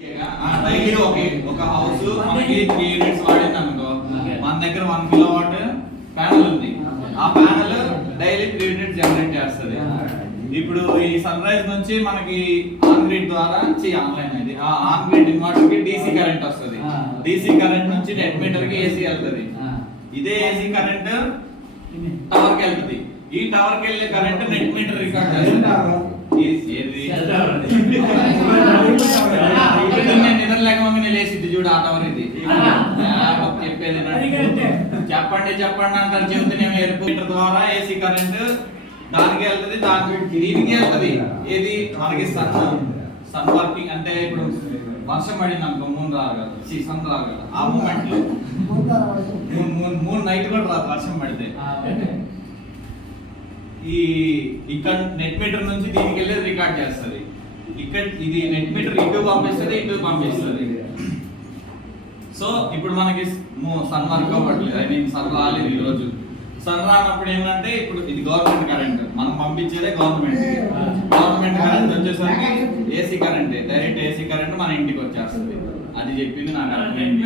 Daily ఒక house మనకి 3 units వాడింది అనుకో, మన దగ్గర 1 కిలోవాట్ ప్యానల్ ఉంది. ఆ ప్యానల్ డైలీ 3 యూనిట్స్ జనరేట్ చేస్తుంది. ఇప్పుడు ఈ సన్ రైజ్ నుంచి మనకి ఆన్ గ్రిడ్ ద్వారా ఆన్లైన్ అది ఆన్ గ్రిడ్ ఇన్వర్టర్ కి DC కరెంట్ వస్తుంది. DC కరెంట్ నుంచి నెట్ మీటర్ కి AC వెళ్తుంది. ఇదే AC కరెంట్ టవర్ కి వెళ్తుంది. ఈ టవర్ కి వెళ్ళే కరెంట్ నెట్ మీటర్ రికార్డ్ చేస్తుంది. నిద్రలేకమంగా లేచిద్ది చూడు, ఆ టవర్ ఇది. చెప్పేది చెప్పండి చెప్పండి అంటారు, చెబుతూనే ఎయిర్పోర్ట్ ద్వారా AC కరెంట్ దానికి వెళ్తుంది, దీనికి వెళ్తుంది. ఏది మనకి సన్ వర్కింగ్ అంటే ఇప్పుడు వర్షం పడింది అనుకో, మూన్ రాదు కదా, సన్ రాదు కదా, ఆ మూమెంట్ లో మూన్ నైట్ కూడా రాదు వర్షం పడితే. ఈ ఇక్కడ నెట్ మీటర్ నుంచి దీనికి వెళ్ళేది రికార్డ్ చేస్తుంది. ఇక్కడ ఇది నెట్ మీటర్ ఇటు పంపిస్తుంది, ఇటు పంపిస్తుంది. సో ఇప్పుడు మనకి సన్ వర్క్ అవ్వట్లేదు, ఐ మీన్ సన్ రాలేదు ఈ రోజు. సన్ రానప్పుడు ఏంటంటే ఇప్పుడు ఇది గవర్నమెంట్ కరెంట్, మనం పంపించేదే గవర్నమెంట్ కరెంట్ వచ్చేసరికి AC current, direct AC current మన ఇంటికి వచ్చేస్తుంది. అది చెప్పింది నాకు అర్థమైంది.